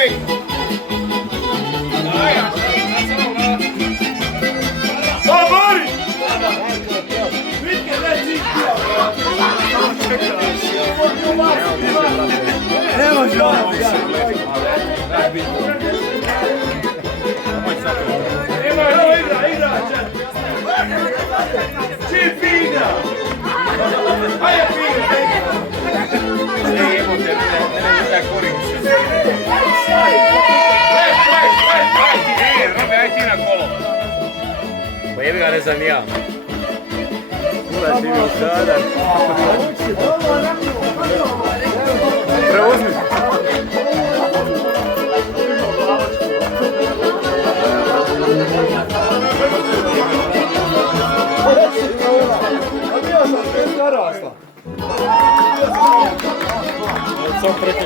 Ej! Mari! Ne može ovo. Igra. Čim igra? Ajde igra. Aj ti na kolo. Pa jebi ga, ne znam ja. Ulazi mi u sada. Preuzmi. Co preko?